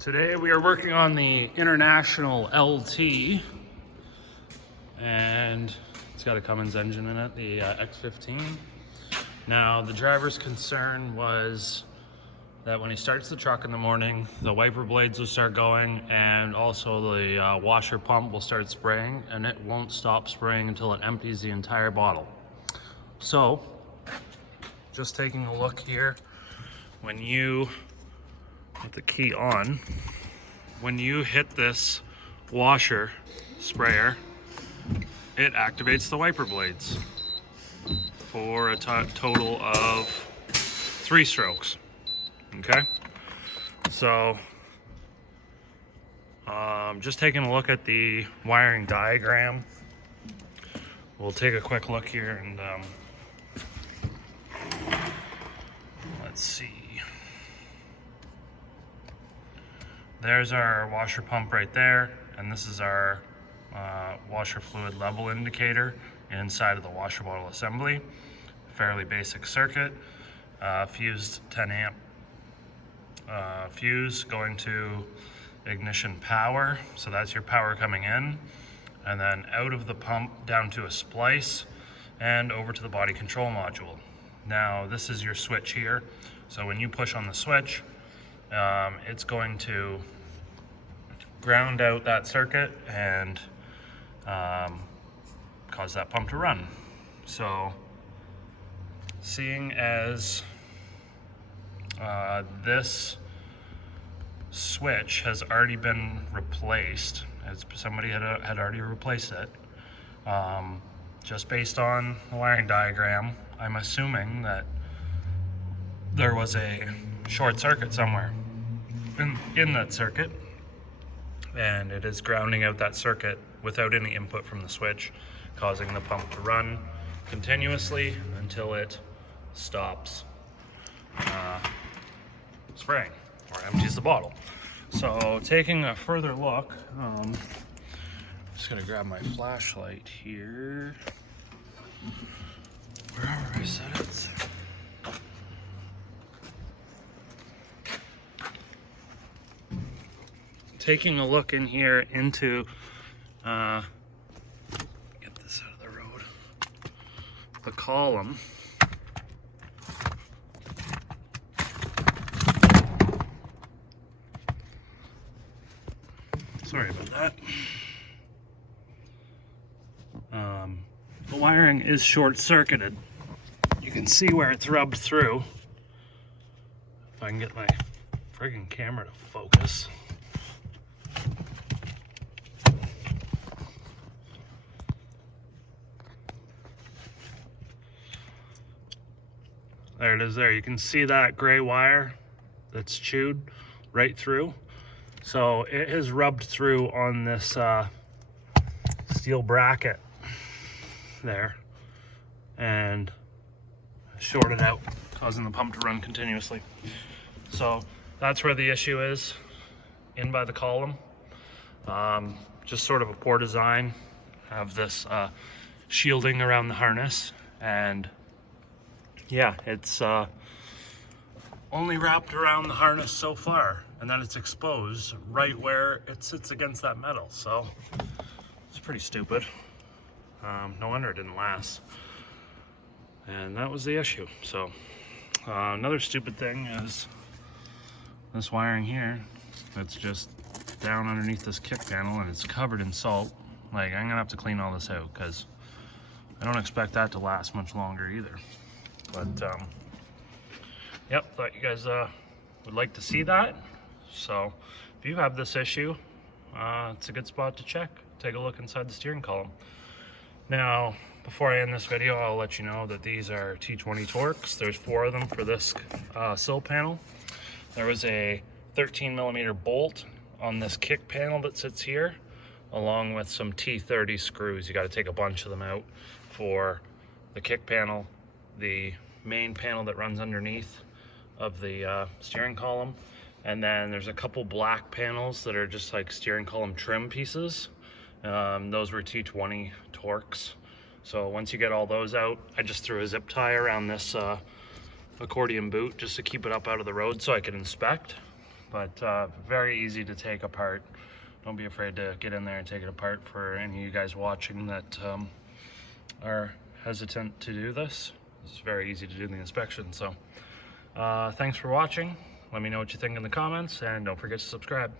Today we are working on the International LT, and it's got a Cummins engine in it, the X15. Now the driver's concern was that when he starts the truck in the morning, the wiper blades will start going, and also the washer pump will start spraying, and it won't stop spraying until it empties the entire bottle. So, just taking a look here, when you put the key on, when you hit this washer sprayer, it activates the wiper blades for a total of 3 strokes. Okay, so just taking a look at the wiring diagram, we'll take a quick look here and let's see. There's our washer pump right there, and this is our washer fluid level indicator inside of the washer bottle assembly. Fairly basic circuit, fused 10 amp fuse going to ignition power, so that's your power coming in, and then out of the pump down to a splice and over to the body control module. Now this is your switch here, so when you push on the switch, it's going to ground out that circuit and cause that pump to run. So seeing as this switch has already been replaced, as somebody had already replaced it, just based on the wiring diagram, I'm assuming that there was a short circuit somewhere in that circuit, and it is grounding out that circuit without any input from the switch, causing the pump to run continuously until it stops spraying or empties the bottle. So taking a further look, just gonna grab my flashlight here. Wherever I set it. Taking a look in here into, get this out of the road, the column. Sorry about that. The wiring is short-circuited. You can see where it's rubbed through. If I can get my friggin' camera to focus. There it is there. You can see that gray wire that's chewed right through. So it has rubbed through on this steel bracket there and shorted out, causing the pump to run continuously. So that's where the issue is, in by the column. Just sort of a poor design. Have this shielding around the harness, and yeah, it's only wrapped around the harness so far, and then it's exposed right where it sits against that metal. So it's pretty stupid. No wonder it didn't last. And that was the issue. So another stupid thing is this wiring here that's just down underneath this kick panel, and it's covered in salt. Like, I'm gonna have to clean all this out because I don't expect that to last much longer either. But yep, thought you guys would like to see that. So if you have this issue, it's a good spot to check. Take a look inside the steering column. Now, before I end this video, I'll let you know that these are T20 Torx. There's 4 of them for this sill panel. There was a 13mm bolt on this kick panel that sits here, along with some T30 screws. You got to take a bunch of them out for the kick panel, the main panel that runs underneath of the steering column, and then there's a couple black panels that are just like steering column trim pieces. Those were T20 Torx. So once you get all those out, I just threw a zip tie around this accordion boot just to keep it up out of the road so I could inspect. but very easy to take apart. Don't be afraid to get in there and take it apart for any of you guys watching that are hesitant to do this. It's very easy to do the inspection. So thanks for watching. Let me know what you think in the comments, and don't forget to subscribe.